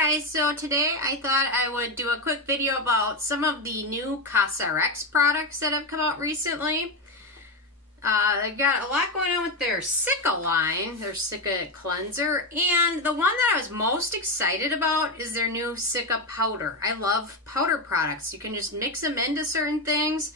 Hi guys, so today I thought I would do a quick video about some of the new Cosrx products that have come out recently. They've got a lot going on with their Cica line, their Cica cleanser, and the one that I was most excited about is their new Cica powder. I love powder products. You can just mix them into certain things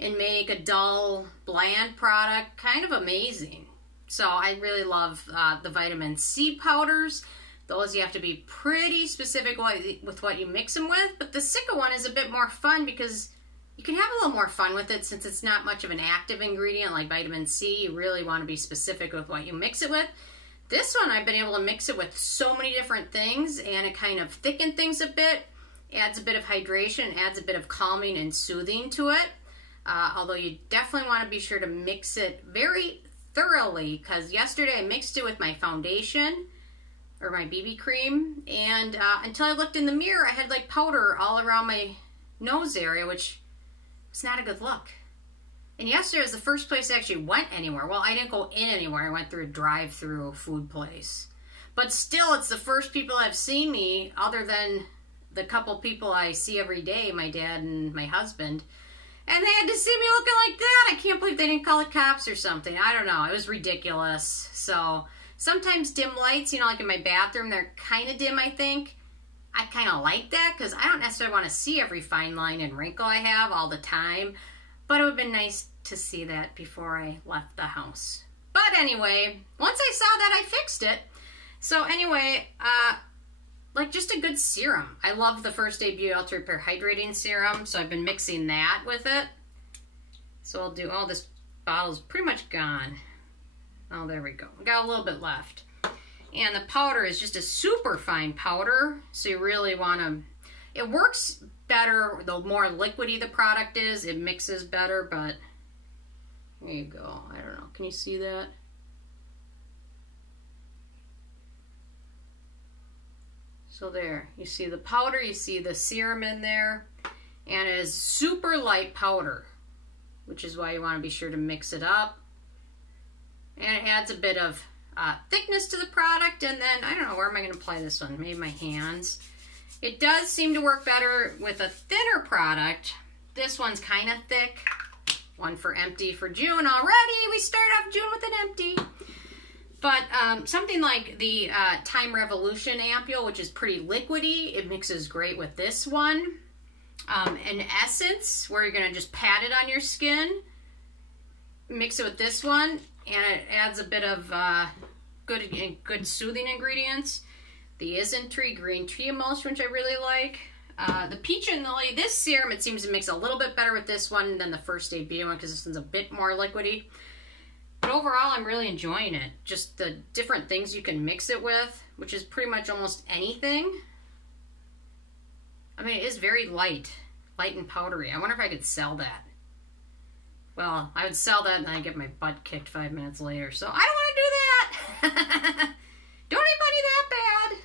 and make a dull, bland product kind of amazing. So I really love the vitamin C powders. Those you have to be pretty specific with what you mix them with, but the Cica one is a bit more fun because you can have a little more fun with it since it's not much of an active ingredient like vitamin C. You really want to be specific with what you mix it with. This one I've been able to mix it with so many different things and it kind of thickens things a bit, adds a bit of hydration, adds a bit of calming and soothing to it. Although you definitely want to be sure to mix it very thoroughly because yesterday I mixed it with my foundation or my BB cream, and until I looked in the mirror, I had like powder all around my nose area, which was not a good look. And yesterday was the first place I actually went anywhere. Well, I didn't go in anywhere. I went through a drive-through food place. But still, it's the first people I've seen me, other than the couple people I see every day, my dad and my husband. And they had to see me looking like that. I can't believe they didn't call the cops or something. I don't know. It was ridiculous. So sometimes dim lights, you know, like in my bathroom, they're kind of dim, I think. I kind of like that because I don't necessarily want to see every fine line and wrinkle I have all the time. But it would have been nice to see that before I left the house. But anyway, once I saw that, I fixed it. So anyway, like just a good serum. I love the First Aid Beauty Ultra Repair Hydrating Serum, so I've been mixing that with it. So I'll do, oh, this bottle's pretty much gone. Oh, there we go. We got a little bit left. And the powder is just a super fine powder, so you really want to, it works better the more liquidy the product is. It mixes better, but there you go. I don't know. Can you see that? So there, you see the powder, you see the serum in there, and it is super light powder, which is why you want to be sure to mix it up. And it adds a bit of thickness to the product, and then, I don't know, where am I going to apply this one? Maybe my hands. It does seem to work better with a thinner product. This one's kind of thick. One for empty for June already. We started off June with an empty. But something like the Time Revolution Ampule, which is pretty liquidy, it mixes great with this one. An essence, where you're going to just pat it on your skin, mix it with this one, and it adds a bit of good soothing ingredients. The Isntree Green Tea Emulsion, which I really like. The Peach and Lily, this serum, it seems to mix a little bit better with this one than the First Aid Beauty one because this one's a bit more liquidy. But overall, I'm really enjoying it. Just the different things you can mix it with, which is pretty much almost anything. I mean, it is very light and powdery. I wonder if I could sell that. Well, I would sell that and then I'd get my butt kicked 5 minutes later. So I don't want to do that. Don't need money that bad.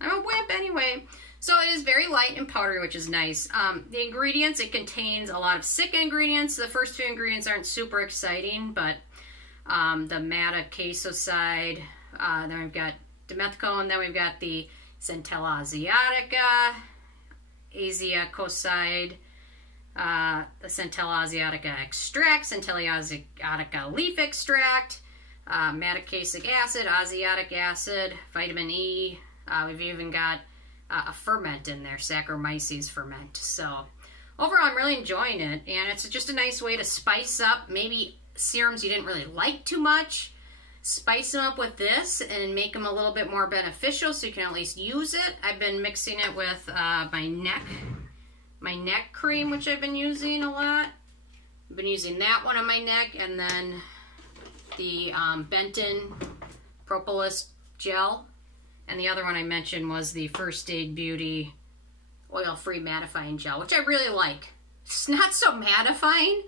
I'm a wimp anyway. So it is very light and powdery, which is nice. The ingredients, it contains a lot of Cica ingredients. The first few ingredients aren't super exciting, but the Madecassoside, then we've got Dimethicone, then we've got the Centella Asiatica, Asiaticoside, the Centella Asiatica extract, Centella Asiatica leaf extract, Madecassic acid, Asiatic acid, vitamin E. We've even got a ferment in there, Saccharomyces ferment. So overall, I'm really enjoying it, and it's just a nice way to spice up maybe serums you didn't really like too much. Spice them up with this and make them a little bit more beneficial so you can at least use it. I've been mixing it with my neck cream, which I've been using a lot. I've been using that one on my neck, and then the Benton Propolis gel. And the other one I mentioned was the First Aid Beauty Oil-Free Mattifying Gel, which I really like. It's not so mattifying.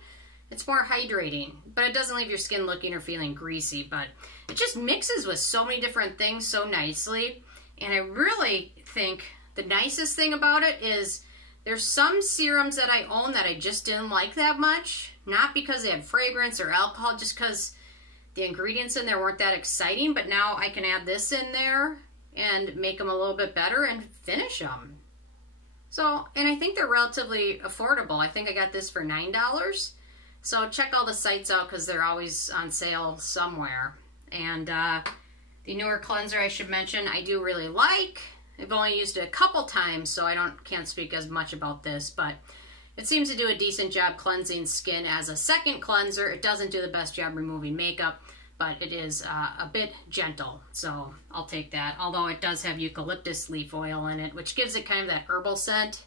It's more hydrating, but it doesn't leave your skin looking or feeling greasy, but it just mixes with so many different things so nicely. And I really think the nicest thing about it is there's some serums that I own that I just didn't like that much, not because they had fragrance or alcohol, just because the ingredients in there weren't that exciting, but now I can add this in there and make them a little bit better and finish them. So, and I think they're relatively affordable. I think I got this for $9. So check all the sites out because they're always on sale somewhere. And the newer cleanser I should mention, I do really like. I've only used it a couple times, so I can't speak as much about this, but it seems to do a decent job cleansing skin as a second cleanser. It doesn't do the best job removing makeup, but it is a bit gentle, so I'll take that. Although it does have eucalyptus leaf oil in it, which gives it kind of that herbal scent.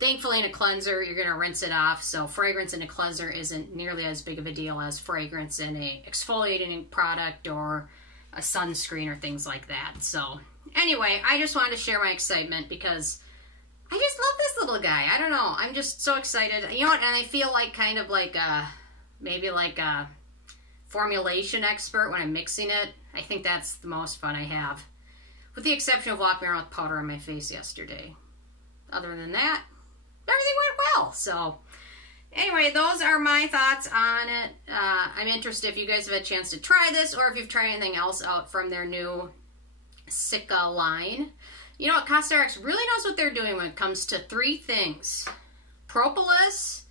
Thankfully, in a cleanser, you're going to rinse it off, so fragrance in a cleanser isn't nearly as big of a deal as fragrance in a exfoliating product or a sunscreen or things like that. So anyway, I just wanted to share my excitement because I just love this little guy. I don't know. I'm just so excited. You know what? And I feel like kind of like maybe like a formulation expert when I'm mixing it. I think that's the most fun I have. With the exception of walking around with powder on my face yesterday. Other than that, everything went well. So anyway, those are my thoughts on it. I'm interested if you guys have had a chance to try this or if you've tried anything else out from their new Cica line. You know what? Cosrx really knows what they're doing when it comes to three things. Propolis,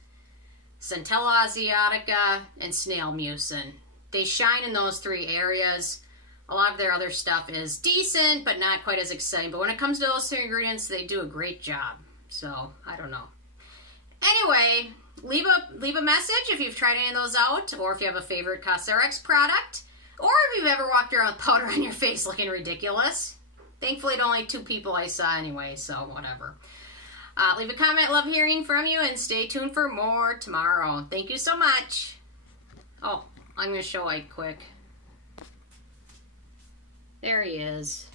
Centella Asiatica, and snail mucin. They shine in those three areas. A lot of their other stuff is decent, but not quite as exciting. But when it comes to those three ingredients, they do a great job. So, I don't know. Anyway, leave a message if you've tried any of those out, or if you have a favorite Cosrx product, or if you've ever walked around with powder on your face looking ridiculous. Thankfully, it's only 2 people I saw anyway, so whatever. Leave a comment. Love hearing from you, and stay tuned for more tomorrow. Thank you so much. Oh, I'm going to show Ike quick. There he is.